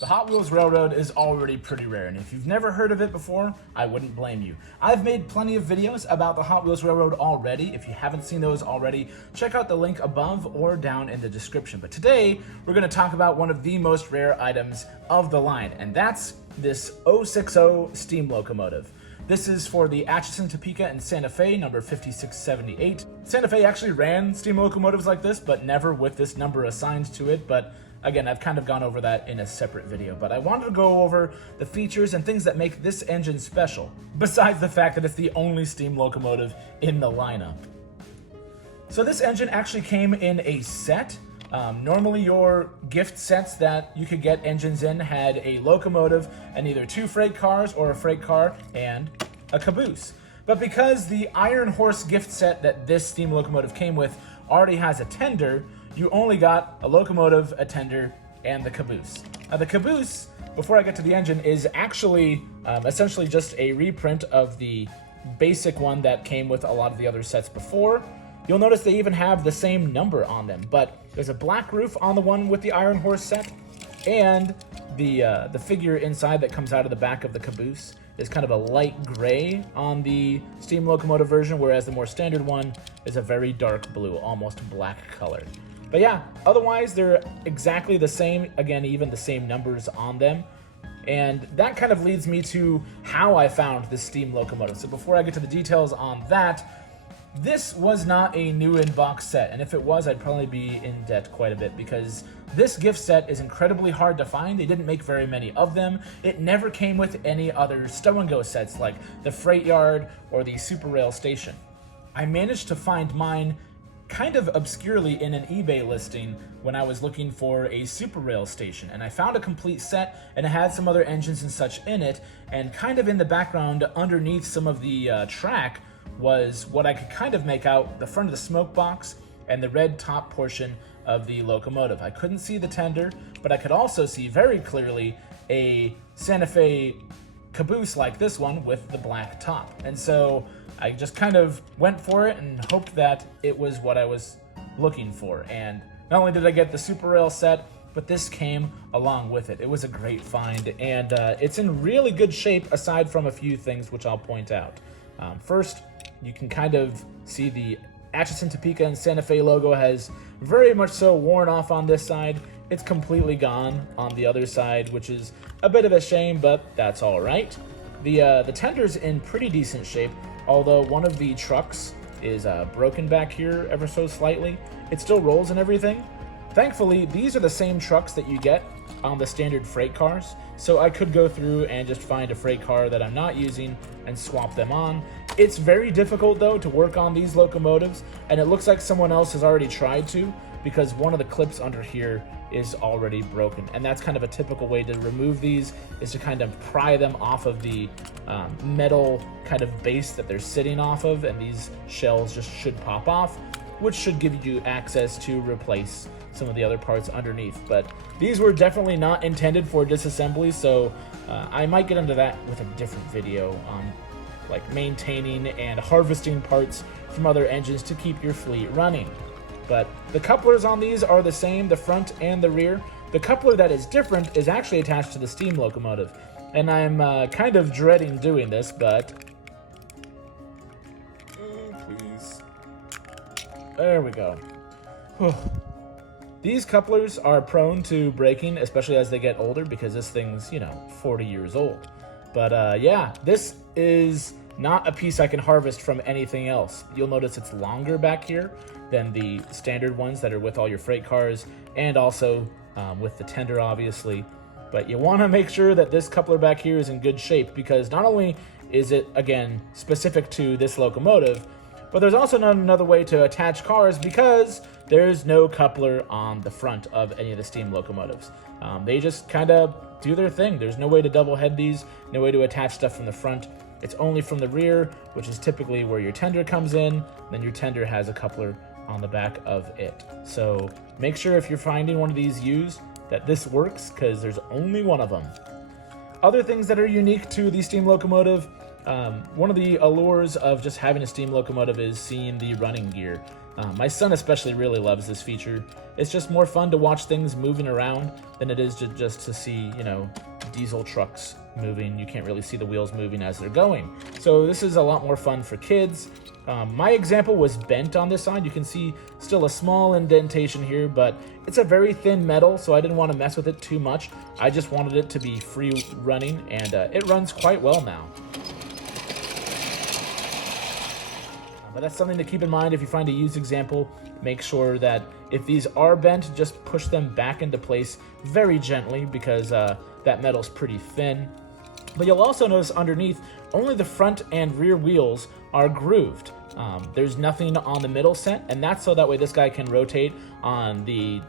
The Hot Wheels Railroad is already pretty rare, and if you've never heard of it before, I wouldn't blame you. I've made plenty of videos about the Hot Wheels Railroad already. If you haven't seen those already, check out the link above or down in the description. But today, we're going to talk about one of the most rare items of the line, and that's this 060 steam locomotive. This is for the Atchison, Topeka, and Santa Fe, number 5678. Santa Fe actually ran steam locomotives like this, but never with this number assigned to it, but again, I've kind of gone over that in a separate video, but I wanted to go over the features and things that make this engine special, besides the fact that it's the only steam locomotive in the lineup. So this engine actually came in a set. Normally your gift sets that you could get engines in had a locomotive and either two freight cars or a freight car and a caboose. But because the Iron Horse gift set that this steam locomotive came with already has a tender, you only got a locomotive, a tender, and the caboose. Now the caboose, before I get to the engine, is actually essentially just a reprint of the basic one that came with a lot of the other sets before. You'll notice they even have the same number on them, but there's a black roof on the one with the Iron Horse set, and the figure inside that comes out of the back of the caboose is kind of a light gray on the steam locomotive version, whereas the more standard one is a very dark blue, almost black color. But yeah, otherwise they're exactly the same, again, even the same numbers on them. And that kind of leads me to how I found this steam locomotive. So before I get to the details on that, this was not a new in-box set, and if it was, I'd probably be in debt quite a bit because this gift set is incredibly hard to find. They didn't make very many of them. It never came with any other Stow-N-Go sets like the Freight Yard or the Super Rail Station. I managed to find mine kind of obscurely in an eBay listing when I was looking for a Super Rail Station, and I found a complete set and it had some other engines and such in it, and kind of in the background underneath some of the track was what I could kind of make out the front of the smoke box and the red top portion of the locomotive. I couldn't see the tender, but I could also see very clearly a Santa Fe caboose like this one with the black top. And so I just kind of went for it and hoped that it was what I was looking for. And not only did I get the Super Rail set, but this came along with it. It was a great find, and it's in really good shape aside from a few things which I'll point out. First, you can kind of see the Atchison, Topeka, and Santa Fe logo has very much so worn off on this side. It's completely gone on the other side, which is a bit of a shame, but that's all right. The tender's in pretty decent shape, although one of the trucks is broken back here ever so slightly. It still rolls and everything. Thankfully, these are the same trucks that you get on the standard freight cars, so I could go through and just find a freight car that I'm not using and swap them on. It's very difficult, though, to work on these locomotives, and it looks like someone else has already tried to, because one of the clips under here is already broken, and that's kind of a typical way to remove these, is to kind of pry them off of the metal kind of base that they're sitting off of, and these shells just should pop off, which should give you access to replace some of the other parts underneath. But these were definitely not intended for disassembly, so I might get into that with a different video on like maintaining and harvesting parts from other engines to keep your fleet running. But the couplers on these are the same, the front and the rear. The coupler that is different is actually attached to the steam locomotive, and I'm kind of dreading doing this, but please. There we go. These couplers are prone to breaking, especially as they get older, because this thing's, 40 years old. But yeah, this is not a piece I can harvest from anything else. You'll notice it's longer back here than the standard ones that are with all your freight cars, and also with the tender, obviously. But you want to make sure that this coupler back here is in good shape, because not only is it, again, specific to this locomotive, but there's also not another way to attach cars because there's no coupler on the front of any of the steam locomotives. They just kind of do their thing. There's no way to double head these, no way to attach stuff from the front. It's only from the rear, which is typically where your tender comes in. Then your tender has a coupler on the back of it. So make sure if you're finding one of these used that this works, because there's only one of them. Other things that are unique to the steam locomotive, one of the allures of just having a steam locomotive is seeing the running gear. My son especially really loves this feature. It's just more fun to watch things moving around than it is just to see, you know, diesel trucks moving. You can't really see the wheels moving as they're going. So this is a lot more fun for kids. My example was bent on this side. You can see still a small indentation here, but it's a very thin metal, so I didn't want to mess with it too much. I just wanted it to be free running, and it runs quite well now. But that's something to keep in mind if you find a used example. Make sure that if these are bent, just push them back into place very gently, because that metal's pretty thin. But you'll also notice underneath, only the front and rear wheels are grooved. There's nothing on the middle set, and that's so that way this guy can rotate on the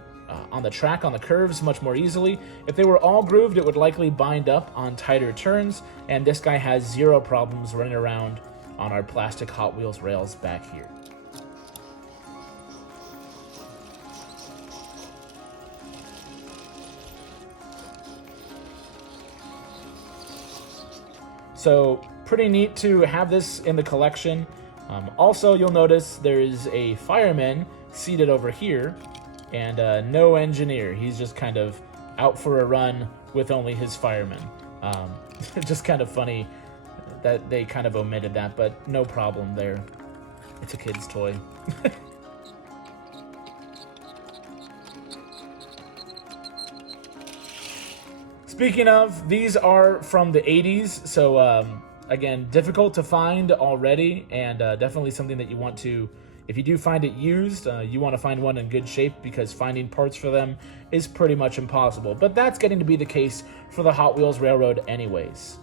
track, on the curves, much more easily. If they were all grooved, it would likely bind up on tighter turns, and this guy has zero problems running around on our plastic Hot Wheels rails back here. So pretty neat to have this in the collection. Also, you'll notice there is a fireman seated over here, and no engineer. He's just kind of out for a run with only his firemen. Just kind of funny that they kind of omitted that, but no problem there. It's a kid's toy. Speaking of, these are from the 80s, so again, difficult to find already, and definitely something that you want to, if you do find it used, you want to find one in good shape, because finding parts for them is pretty much impossible. But that's getting to be the case for the Hot Wheels Railroad anyways.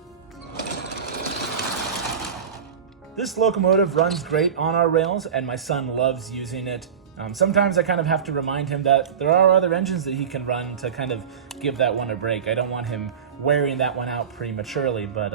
This locomotive runs great on our rails, and my son loves using it. Sometimes I kind of have to remind him that there are other engines that he can run to kind of give that one a break. I don't want him wearing that one out prematurely, but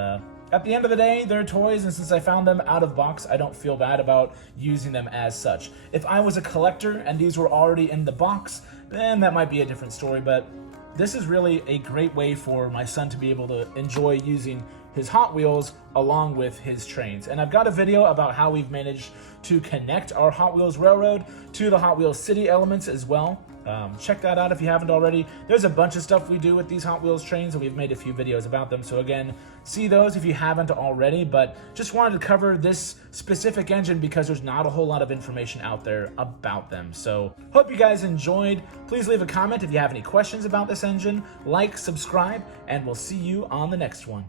at the end of the day, they're toys, and since I found them out of box, I don't feel bad about using them as such. If I was a collector and these were already in the box, then that might be a different story, but this is really a great way for my son to be able to enjoy using his Hot Wheels along with his trains. And I've got a video about how we've managed to connect our Hot Wheels Railroad to the Hot Wheels City elements as well. Check that out if you haven't already. There's a bunch of stuff we do with these Hot Wheels trains, and we've made a few videos about them. So again, see those if you haven't already, but just wanted to cover this specific engine because there's not a whole lot of information out there about them. So hope you guys enjoyed. Please leave a comment if you have any questions about this engine, like, subscribe, and we'll see you on the next one.